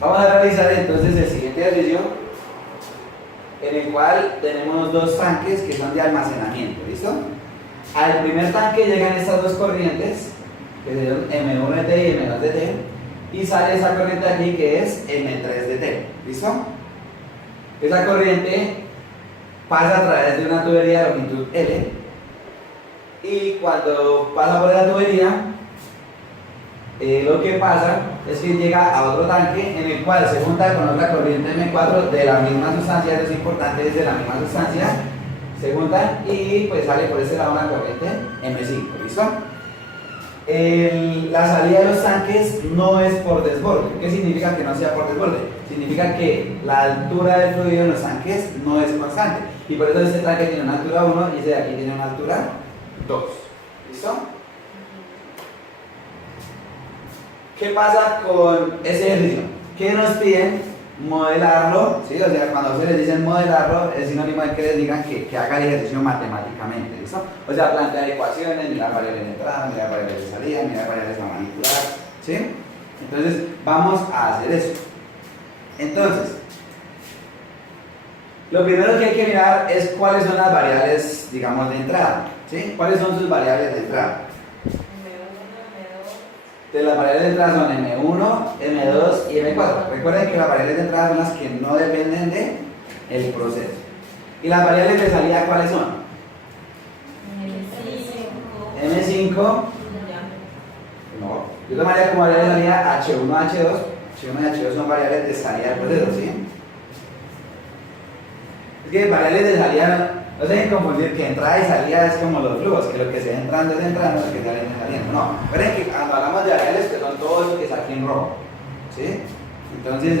Vamos a realizar entonces el siguiente ejercicio en el cual tenemos dos tanques que son de almacenamiento, ¿listo? Al primer tanque llegan estas dos corrientes, que son M1 de T y M2 de T, y sale esa corriente aquí que es M3 de T, ¿listo? Esa corriente pasa a través de una tubería de longitud L, y cuando pasa por esa tubería, lo que pasa es que llega a otro tanque en el cual se junta con otra corriente M4 de la misma sustancia, eso es importante, es de la misma sustancia, se juntan y pues sale por ese lado una corriente M5, ¿listo? La salida de los tanques no es por desborde. ¿Qué significa que no sea por desborde? Significa que la altura del fluido en los tanques no es constante, y por eso este tanque tiene una altura 1 y ese de aquí tiene una altura 2, ¿listo? ¿Qué pasa con ese ejercicio? Que nos piden modelarlo, ¿sí? O sea, cuando ustedes les dicen modelarlo, es sinónimo de que les digan que haga el ejercicio matemáticamente, ¿listo? O sea, plantear ecuaciones, mirar variables de entrada, mirar variables de salida, mirar variables a manipular, ¿sí? Entonces, vamos a hacer eso. Entonces, lo primero que hay que mirar es cuáles son las variables, digamos, de entrada, ¿sí? ¿Cuáles son sus variables de entrada? De las variables de entrada son M1, M2 y M4. Recuerden que las variables de entrada son las que no dependen del proceso. ¿Y las variables de salida cuáles son? M5. No. Yo tomaría como variable de salida H1, H2. H1 y H2 son variables de salida del proceso, ¿sí? Es que variables de salida no se deben confundir que entrada y salida es como los flujos, que lo que se va entrando es entrando, lo que sale es saliendo. No, recuerden que cuando hablamos de variables que son todo eso que está aquí en rojo, ¿sí? Entonces,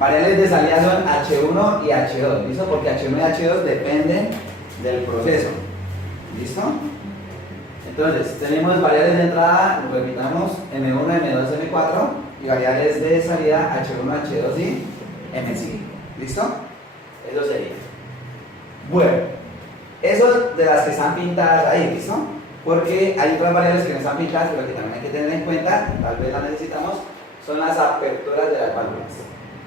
variables de salida son H1 y H2, ¿listo? Porque H1 y H2 dependen del proceso, ¿listo? Entonces, tenemos variables de entrada, repitamos, M1, M2, M4, y variables de salida H1, H2 y M5, ¿listo? Eso sería. Bueno. Eso de las que están pintadas ahí, ¿listo? Porque hay otras variables que no están pintadas, pero que también hay que tener en cuenta, tal vez las necesitamos, son las aperturas de las válvulas.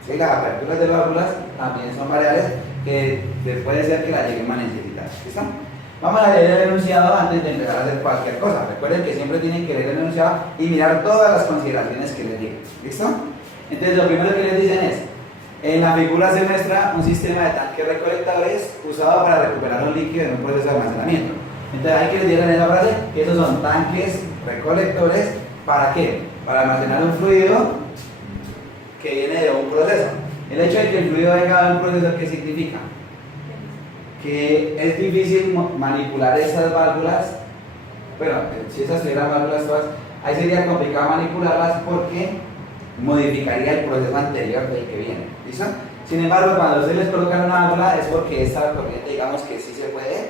¿Sí? Las aperturas de las válvulas también son variables que puede ser que las lleguen a necesitar, ¿listo? Vamos a leer el enunciado antes de empezar a hacer cualquier cosa. Recuerden que siempre tienen que leer el enunciado y mirar todas las consideraciones que les digo, ¿listo? Entonces lo primero que les dicen es: en la figura se muestra un sistema de tanques recolectadores usado para recuperar un líquido en un proceso de almacenamiento. Entonces hay que decir en esa frase que esos son tanques recolectores. ¿Para qué? Para almacenar un fluido que viene de un proceso. El hecho de que el fluido venga de un proceso, ¿qué significa? Que es difícil manipular esas válvulas. Bueno, si esas tuvieran válvulas todas, ahí sería complicado manipularlas porque modificaría el proceso anterior del que viene, ¿listo? Sin embargo, cuando ustedes les colocan una válvula es porque esta corriente, digamos que sí se puede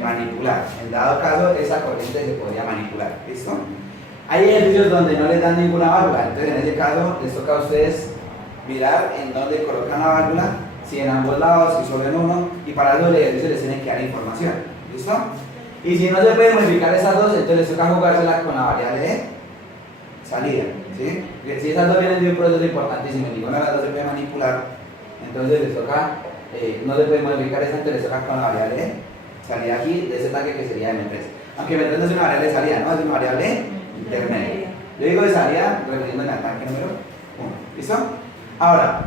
manipular. En dado caso, esa corriente se podría manipular, ¿listo? Hay ejercicios donde no les dan ninguna válvula, entonces en ese caso les toca a ustedes mirar en dónde colocan la válvula, si en ambos lados, si solo en uno, y para eso el ejercicio les tienen que dar información, ¿listo? Y si no se puede modificar esas dos, entonces les toca jugársela con la variable de salida, ¿sí? Si esas dos vienen de un proceso importantísimo y ninguna de las dos se puede manipular, entonces les toca, no se puede modificar esa, entonces les toca con la variable de salida aquí de ese tanque que sería M3. Aunque M3 no es una variable de salida, no, es una variable intermedia. Yo digo de salida refiriéndome al tanque número 1, ¿listo? Ahora,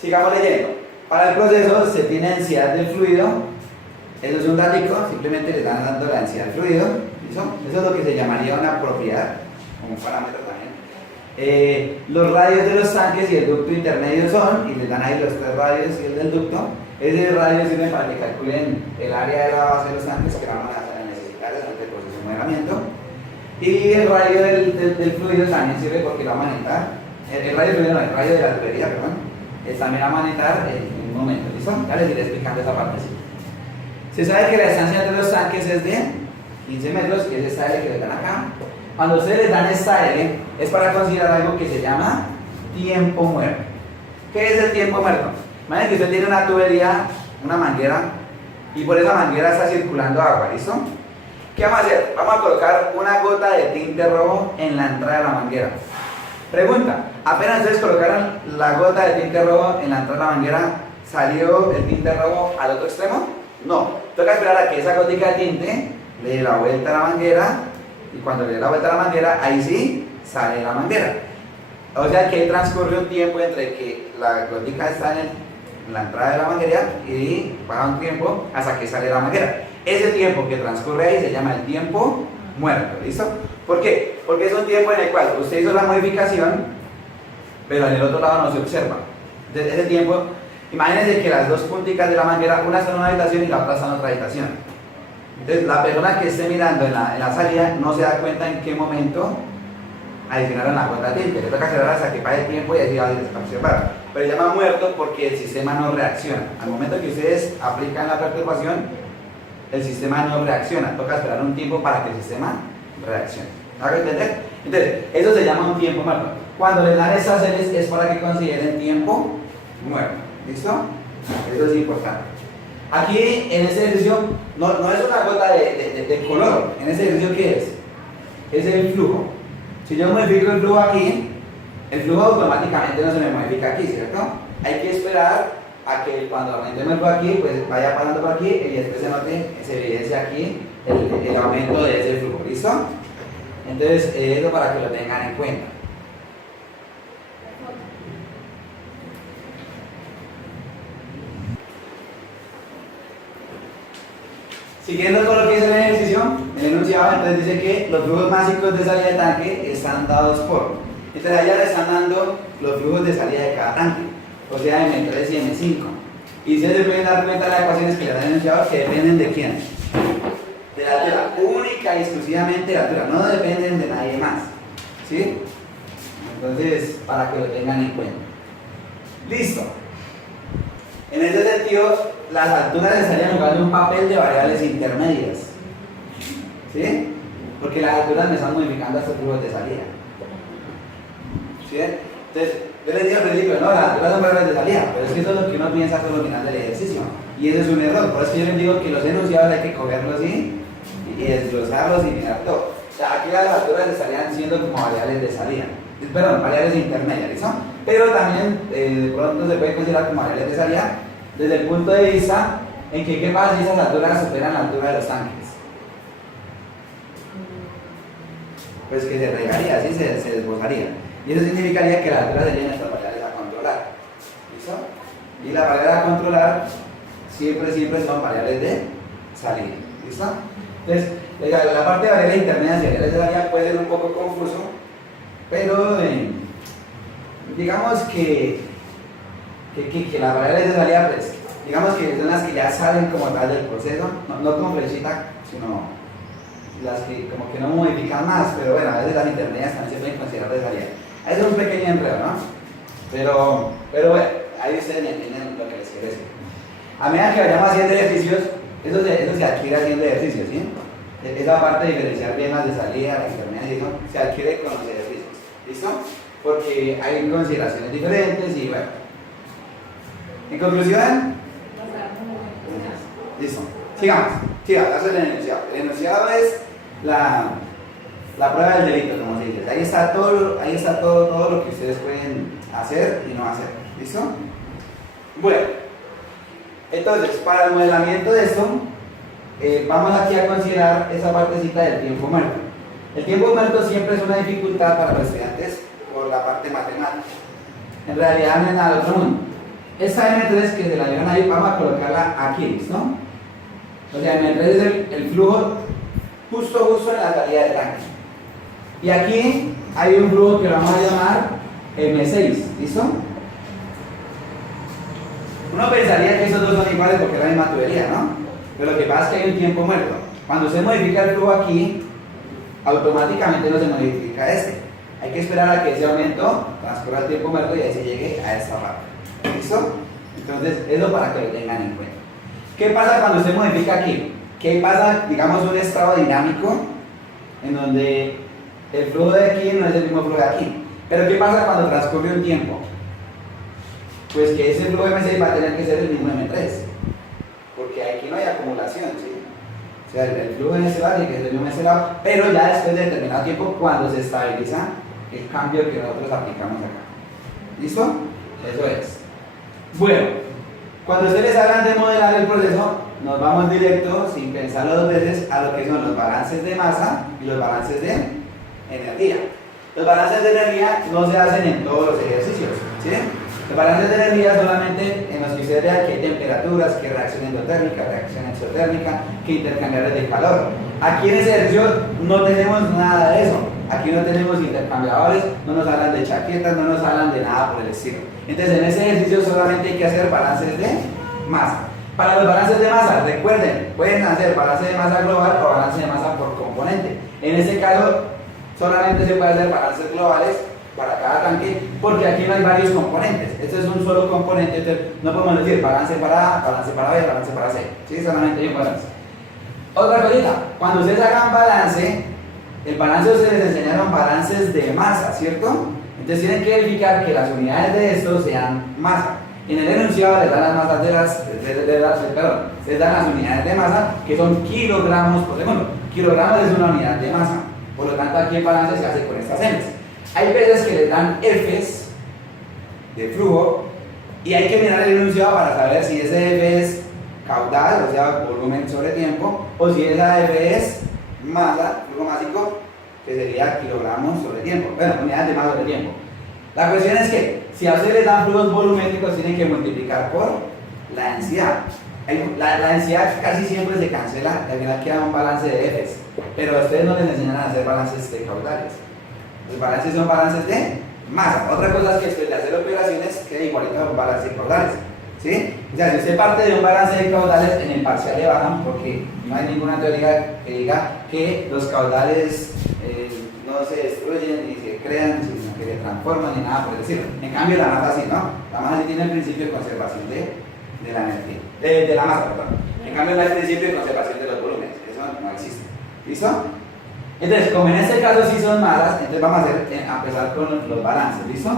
sigamos leyendo. Para el proceso se tiene densidad del fluido, eso es un datico, simplemente le están dando la densidad del fluido, ¿listo? Eso es lo que se llamaría una propiedad, como un parámetro también. Los radios de los tanques y el ducto intermedio son, y les dan ahí los tres radios y el del ducto. Ese radio sirve para que calculen el área de la base de los tanques que van a necesitar durante el proceso de modelamiento. Y el radio del fluido también sirve porque lo va a manejar. El radio del fluido no, el radio de la tubería, perdón, también va a manejar en un momento, ¿listo? Ya les iré explicando esa parte. Se sabe que la distancia entre los tanques es de 15 metros, que es esta L que les dan acá. Cuando ustedes les dan esta L, es para considerar algo que se llama tiempo muerto. ¿Qué es el tiempo muerto? Imaginen que usted tiene una tubería, una manguera, y por esa manguera está circulando agua, ¿listo? ¿Qué vamos a hacer? Vamos a colocar una gota de tinte rojo en la entrada de la manguera. Pregunta, apenas ustedes colocaron la gota de tinte rojo en la entrada de la manguera, ¿salió el tinte rojo al otro extremo? No, toca esperar a que esa gotica de tinte le dé la vuelta a la manguera, y cuando le dé la vuelta a la manguera, ahí sí sale la manguera. O sea que transcurre un tiempo entre que la gotica está en la entrada de la manguera y pasa un tiempo hasta que sale la manguera. Ese tiempo que transcurre ahí se llama el tiempo muerto, ¿listo? ¿Por qué? Porque es un tiempo en el cual usted hizo la modificación, pero en el otro lado no se observa. Entonces, ese tiempo, imagínense que las dos punticas de la manguera, una está en una habitación y la otra está en otra habitación. Entonces, la persona que esté mirando en la salida no se da cuenta en qué momento adicionaron la gota de tinte. Le toca cerrar hasta que pase el tiempo y así va a observar. Pero se llama muerto porque el sistema no reacciona. Al momento que ustedes aplican la perturbación, el sistema no reacciona. Toca esperar un tiempo para que el sistema reaccione. ¿Hago entender? Entonces, eso se llama un tiempo muerto. Cuando les dan esas series es para que consideren tiempo muerto. ¿Listo? Eso es importante. Aquí en este ejercicio no es una gota de color. En este ejercicio, ¿qué es? Es el flujo. Si yo modifico el flujo aquí, el flujo automáticamente no se me modifica aquí, ¿cierto? Hay que esperar a que cuando aumentemos el flujo aquí, pues vaya pasando por aquí y después se note, se evidencia aquí el aumento de ese flujo. ¿Listo? Entonces, eso para que lo tengan en cuenta. Siguiendo con lo que dice el ejercicio, el enunciado entonces dice que los flujos básicos de salida de tanque están dados por. Entonces allá le están dando los flujos de salida de cada tanque, o sea M3 y M5. Y ustedes se pueden dar cuenta de las ecuaciones que le dan enunciado que dependen de quién. De la altura, única y exclusivamente de la altura, no dependen de nadie más. ¿Sí? Entonces, para que lo tengan en cuenta. Listo. En ese sentido, las alturas estarían jugando un papel de variables intermedias. ¿Sí? Porque las alturas me están modificando estos flujos de salida. ¿Sí? Entonces, yo les dije al principio, no, las alturas son variables de salida, pero es que eso es lo que uno piensa solo al final del ejercicio. Y ese es un error. Por eso yo les digo que los enunciados hay que cogerlos y desglosarlos y mirar todo. O sea, aquí las alturas estarían siendo como variables de salida. Perdón, variables intermedias, ¿listo? Pero también de pronto se puede considerar como variables de salida desde el punto de vista en que qué pasa si esas alturas superan la altura de los tanques. Pues que se regaría, así se desbozaría. Y eso significaría que las alturas serían estas variables a controlar. ¿Listo? Y las variables a controlar siempre son variables de salida. ¿Listo? Entonces, la parte de variables intermedias y variables de salida puede ser un poco confuso, pero digamos que las variables de salida, pues, digamos que son las que ya salen como tal del proceso, no como flechita, sino las que como que no modifican más, pero bueno, a veces las intermedias también se pueden considerar de salida. Eso es un pequeño enredo, ¿no? Pero bueno, ahí ustedes me entienden lo que les quiero decir. A medida que vayamos haciendo ejercicios, eso se adquiere haciendo ejercicios, ¿sí? Esa parte de diferenciar bien las de salida, las intermedias y eso, se adquiere con los ejercicios. ¿Listo? Porque hay consideraciones diferentes y bueno. En conclusión, listo. Sigamos. Eso es el enunciado. El enunciado es la prueba del delito, como se dice. Ahí está todo lo que ustedes pueden hacer y no hacer. ¿Listo? Bueno, entonces, para el modelamiento de esto, vamos aquí a considerar esa partecita del tiempo muerto. El tiempo muerto siempre es una dificultad para los estudiantes por la parte matemática. En realidad no es nada del otro mundo. Esta M3 que se la dieron ahí, vamos a colocarla aquí, ¿listo? O sea, M3 es el flujo justo en la salida del tanque. Y aquí hay un flujo que vamos a llamar M6, ¿listo? Uno pensaría que esos dos son iguales porque es la misma tubería, ¿no? Pero lo que pasa es que hay un tiempo muerto. Cuando se modifica el flujo aquí, automáticamente no se modifica este. Hay que esperar a que ese aumento transcurra el tiempo muerto y ahí se llegue a esta parte. ¿Listo? Entonces, eso para que lo tengan en cuenta. ¿Qué pasa cuando se modifica aquí? ¿Qué pasa, digamos, un estado dinámico en donde el flujo de aquí no es el mismo flujo de aquí? Pero ¿qué pasa cuando transcurre un tiempo? Pues que ese flujo M6 va a tener que ser el mismo M3, porque aquí no hay acumulación, ¿sí? O sea, el flujo en este lado tiene que ser el mismo en este lado, pero ya después de determinado tiempo, cuando se estabiliza el cambio que nosotros aplicamos acá. ¿Listo? Eso es. Bueno, cuando ustedes hablan de modelar el proceso, nos vamos directo, sin pensarlo dos veces, a lo que son los balances de masa y los balances de energía. Los balances de energía no se hacen en todos los ejercicios, ¿sí? Los balances de energía solamente en los que ustedes vean que hay temperaturas, que reacción endotérmica, reacción exotérmica, que intercambiadores de calor. Aquí en ese ejercicio no tenemos nada de eso. Aquí no tenemos intercambiadores, no nos hablan de chaquetas, no nos hablan de nada por el estilo. Entonces en ese ejercicio solamente hay que hacer balances de masa. Para los balances de masa, recuerden, pueden hacer balance de masa global o balance de masa por componente. En este caso, solamente se puede hacer balances globales para cada tanque, porque aquí no hay varios componentes. Este es un solo componente, entonces no podemos decir balance para A, balance para B, balance para C. ¿Sí? Solamente hay un balance. Otra cosita, cuando ustedes hagan balance, el balance ustedes les enseñaron balances de masa, ¿cierto? Entonces tienen que verificar que las unidades de estos sean masa. En el enunciado les dan las masas les dan las unidades de masa, que son kilogramos por segundo. Kilogramos es una unidad de masa, por lo tanto aquí el balance se hace con estas M's. Hay veces que les dan F's de flujo y hay que mirar el enunciado para saber si ese F es caudal, o sea, volumen sobre tiempo, o si esa F es masa, flujo másico, que sería kilogramos sobre tiempo, bueno, unidades de masa sobre tiempo. La cuestión es que si a ustedes les dan flujos volumétricos, tienen que multiplicar por la densidad. La densidad casi siempre se cancela, al final queda un balance de F's, pero a ustedes no les enseñan a hacer balances de caudales. Los balances son balances de masa. Otra cosa es que después de hacer operaciones queda igualito a un balance de caudales. ¿Sí? O sea, si usted parte de un balance de caudales, en el parcial le bajan porque no hay ninguna teoría que diga que los caudales no se destruyen ni se crean, sino que se transforman ni nada por decirlo. En cambio, la masa sí, ¿no? La masa sí tiene el principio de conservación de la energía, de la masa, perdón. En cambio, no hay principio de conservación de los volúmenes. Eso no existe. ¿Listo? Entonces, como en este caso sí son masas, entonces vamos a empezar con los balances. ¿Listo?